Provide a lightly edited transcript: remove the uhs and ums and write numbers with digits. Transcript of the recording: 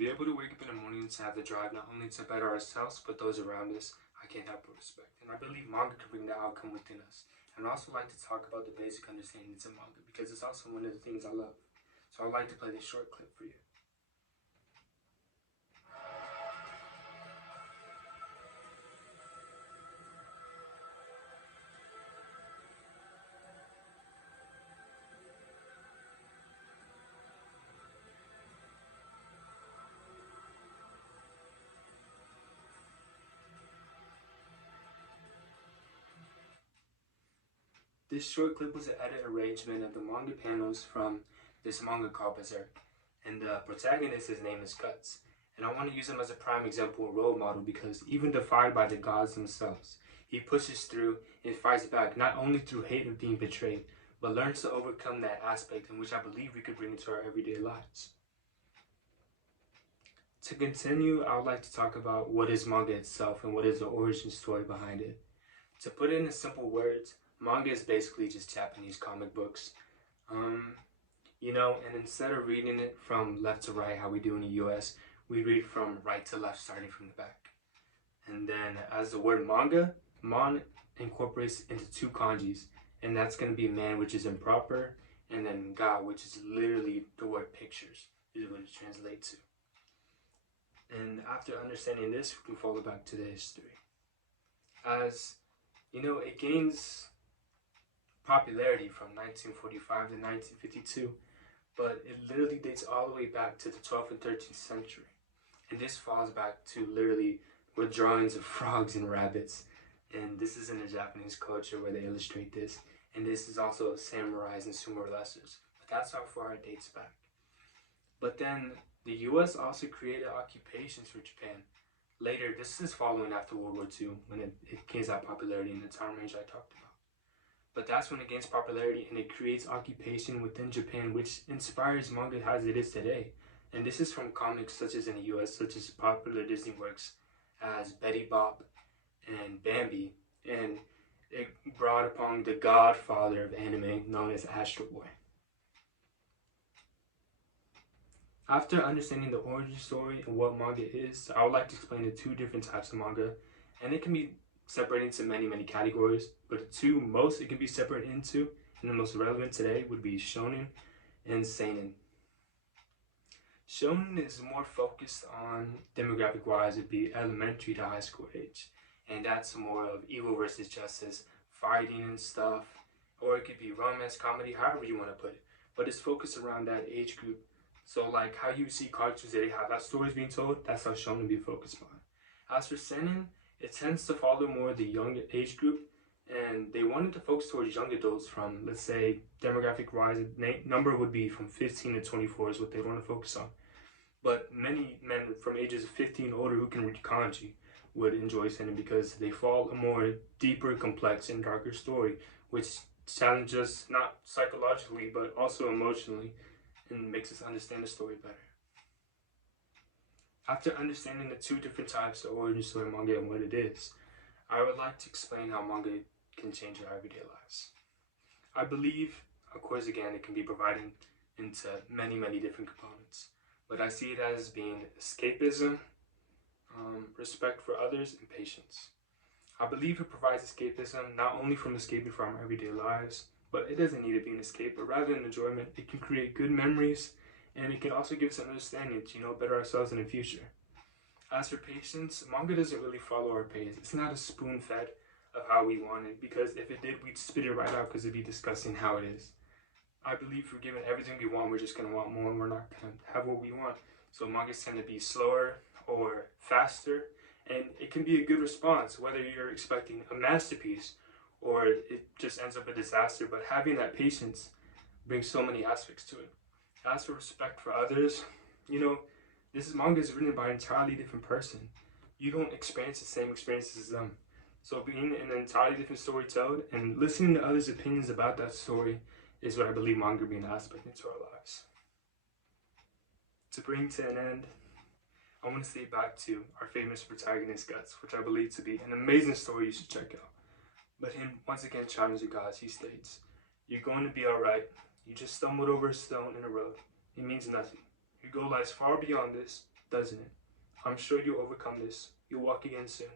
be able to wake up in the morning to have the drive not only to better ourselves but those around us, I can't help but respect. And I believe manga can bring the outcome within us. And I also like to talk about the basic understandings of manga because it's also one of the things I love. So I'd like to play this short clip for you. This short clip was an edit arrangement of the manga panels from this manga called Berserk. And the protagonist, his name is Guts. And I want to use him as a prime example and role model because even defied by the gods themselves, he pushes through and fights back not only through hate of being betrayed, but learns to overcome that aspect in which I believe we could bring into our everyday lives. To continue, I would like to talk about what is manga itself and what is the origin story behind it. To put it in simple words, manga is basically just Japanese comic books. And instead of reading it from left to right, how we do in the US, we read from right to left, starting from the back. And then as the word manga, mon incorporates into two kanjis, and that's going to be man, which is improper, and then ga, which is literally the word pictures, is what it translates to. And after understanding this, we can follow back to the history. As it gains popularity from 1945 to 1952, but it literally dates all the way back to the 12th and 13th century. And this falls back to literally with drawings of frogs and rabbits. And this is in the Japanese culture where they illustrate this. And this is also samurais and sumo wrestlers. But that's how far it dates back. But then the US also created occupations for Japan. Later, this is following after World War II when it gains that popularity in the time range I talked about. But that's when it gains popularity and it creates occupation within Japan, which inspires manga as it is today. And this is from comics such as in the US, such as popular Disney works as Betty Boop and Bambi. And it brought upon the godfather of anime known as Astro Boy. After understanding the origin story and what manga is, I would like to explain the two different types of manga. And it can be separated into many categories, but the two most it can be separated into, and the most relevant today, would be shonen and seinen. Shonen is more focused on demographic wise, it'd be elementary to high school age, and that's more of evil versus justice, fighting and stuff, or it could be romance, comedy, however you want to put it, but it's focused around that age group. So like how you see cartoons that they have that stories being told, that's how shonen be focused on. As for seinen, it tends to follow more the young age group, and they wanted to focus towards young adults from, let's say, demographic wise, number would be from 15 to 24 is what they want to focus on. But many men from ages of 15 older who can read kanji would enjoy seinen because they follow a more deeper, complex, and darker story, which challenges us not psychologically, but also emotionally, and makes us understand the story better. After understanding the two different types of origin story manga and what it is, I would like to explain how manga can change our everyday lives. I believe, of course, again, it can be provided into many different components, but I see it as being escapism, respect for others, and patience. I believe it provides escapism not only from escaping from our everyday lives, but it doesn't need to be an escape, but rather an enjoyment. It can create good memories, and it can also give us an understanding to better ourselves in the future. As for patience, manga doesn't really follow our pace. It's not a spoon-fed of how we want it, because if it did, we'd spit it right out because it'd be discussing how it is. I believe if we're given everything we want, we're just going to want more, and we're not going to have what we want. So mangas tend to be slower or faster, and it can be a good response, whether you're expecting a masterpiece or it just ends up a disaster. But having that patience brings so many aspects to it. As for respect for others, this manga is written by an entirely different person. You don't experience the same experiences as them. So being an entirely different story told and listening to others' opinions about that story is what I believe manga being an aspect into our lives. To bring to an end, I want to say back to our famous protagonist Guts, which I believe to be an amazing story you should check out. But him once again challenging the gods, he states, "You're going to be alright. You just stumbled over a stone in the road. It means nothing. Your goal lies far beyond this. doesn't it? I'm sure you'll overcome this. You'll walk again soon.